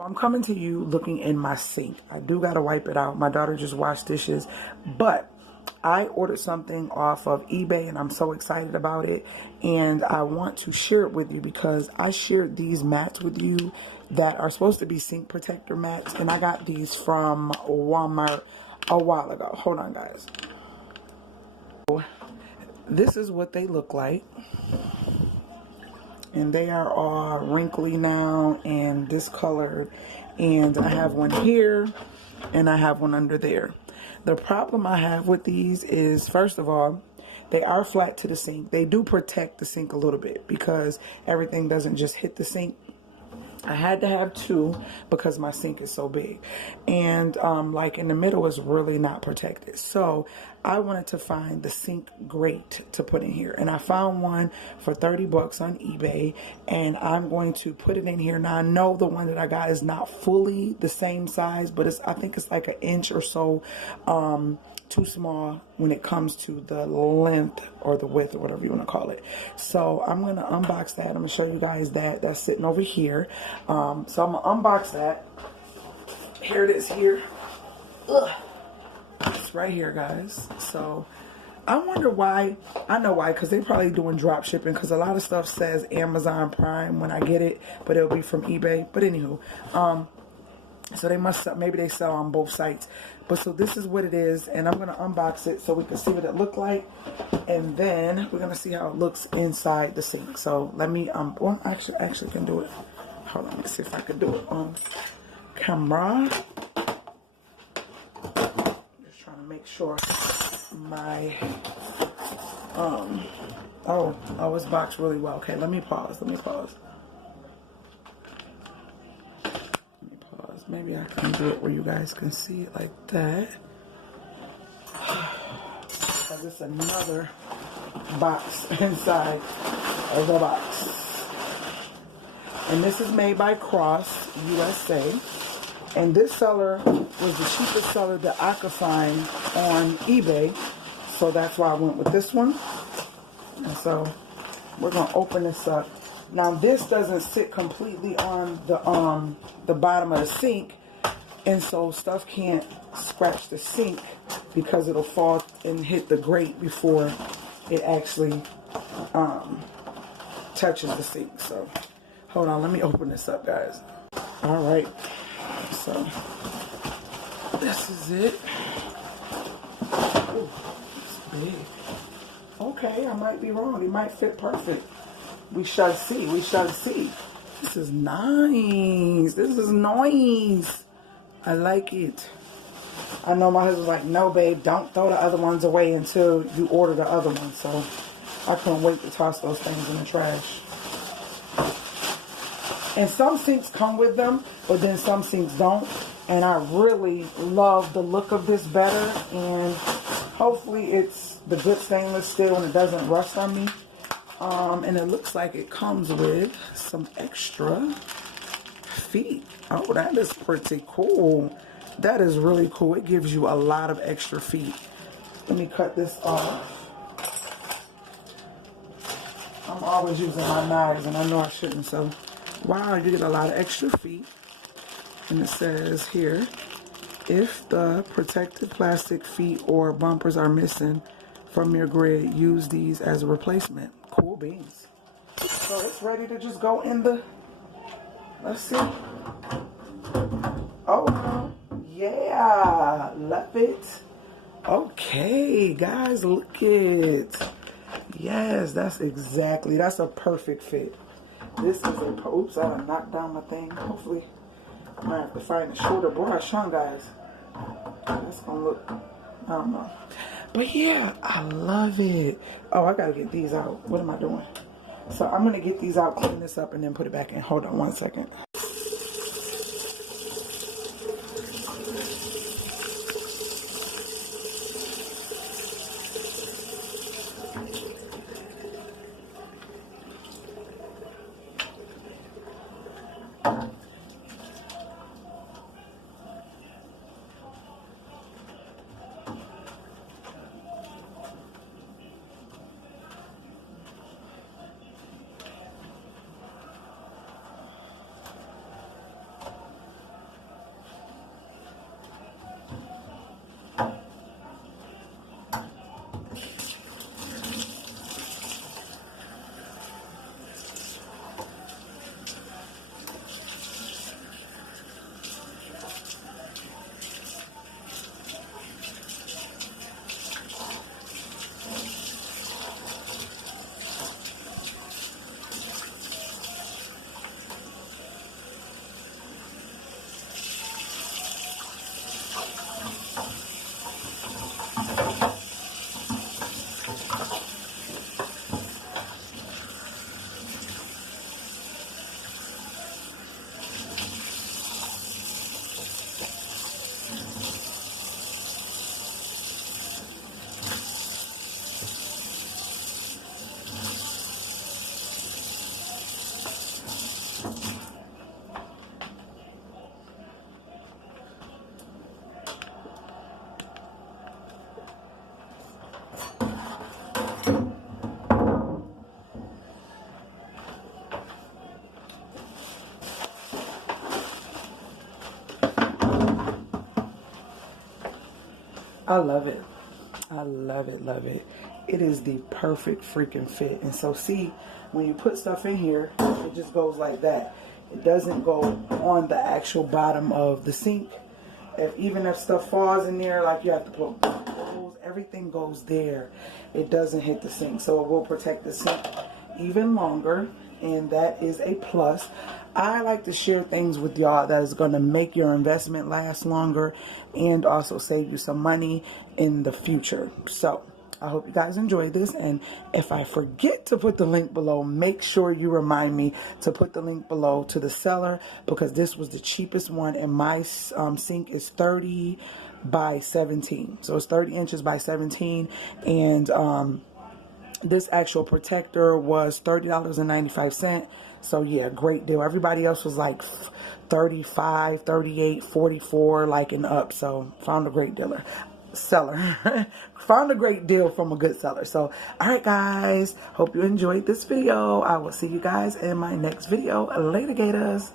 I'm coming to you looking in my sink. I do got to wipe it out. My daughter just washed dishes, but I ordered something off of eBay and I'm so excited about it. And I want to share it with you because I shared these mats with you that are supposed to be sink protector mats. And I got these from Walmart a while ago. Hold on, guys. This is what they look like. And they are all wrinkly now and discolored. And I have one here and I have one under there. The problem I have with these is, first of all, they are flat to the sink. They do protect the sink a little bit because everything doesn't just hit the sink. I had to have two because my sink is so big. And like in the middle is really not protected. So I wanted to find the sink grate to put in here. And I found one for 30 bucks on eBay. And I'm going to put it in here. Now I know the one that I got is not fully the same size, but I think it's like an inch or so too small when it comes to the length or the width or whatever you want to call it. So I'm going to unbox that. I'm going to show you guys that. That's sitting over here. So I'm going to unbox that. Here it is here. Ugh. It's right here, guys. So I wonder why. I know why, because they're probably doing drop shipping, because a lot of stuff says Amazon Prime when I get it, but it'll be from eBay. But anywho, so they must, maybe they sell on both sites. But so this is what it is, and I'm going to unbox it so we can see what it looked like. And then we're going to see how it looks inside the sink. So let me, well, actually can do it. Hold on, let me see if I can do it on camera. Just trying to make sure my, oh, it's boxed really well. Okay, let me pause. Maybe I can do it where you guys can see it like that. Because it's another box inside of the box. And this is made by Cross USA. And this seller was the cheapest seller that I could find on eBay. So that's why I went with this one. And so we're going to open this up. Now this doesn't sit completely on the bottom of the sink, and so stuff can't scratch the sink because it'll fall and hit the grate before it actually touches the sink. So hold on, let me open this up, guys. All right, so this is it. Ooh, it's big. Okay, I might be wrong. It might fit perfect. We shall see. We shall see. This is nice. This is nice. I like it. I know my husband's like, no, babe, don't throw the other ones away until you order the other ones. So I couldn't wait to toss those things in the trash. And some sinks come with them, but then some sinks don't. And I really love the look of this better. And hopefully it's the good stainless steel and it doesn't rust on me. And it looks like it comes with some extra feet. Oh, that is pretty cool. That is really cool. It gives you a lot of extra feet. Let me cut this off. I'm always using my knives, and I know I shouldn't. So, wow, you get a lot of extra feet. And it says here, if the protective plastic feet or bumpers are missing from your grid, use these as a replacement. Cool beans. So it's ready to just go in the, let's see. Oh, yeah, love it. Okay, guys, look at it. Yes, that's a perfect fit. This is a, oops, I done knocked down my thing. Hopefully, I might have to find a shorter brush, huh, guys? That's gonna look, I don't know. But yeah, I love it. Oh, I gotta get these out. What am I doing? So I'm gonna get these out, clean this up, and then put it back in. Hold on one second. I love it. I love it, love it. It is the perfect freaking fit. And so see, when you put stuff in here, it just goes like that. It doesn't go on the actual bottom of the sink. Even if stuff falls in there, like you have to put clothes, everything goes there. It doesn't hit the sink. So it will protect the sink even longer. And that is a plus. I like to share things with y'all that is going to make your investment last longer and also save you some money in the future. So I hope you guys enjoyed this. And if I forget to put the link below, make sure you remind me to put the link below to the seller, because this was the cheapest one. And my sink is 30 by 17. So it's 30 inches by 17. And this actual protector was $30.95. So yeah, great deal. Everybody else was like 35, 38, 44, like and up. So found a great seller. Found a great deal from a good seller. So all right guys, hope you enjoyed this video. I will see you guys in my next video. Later gators.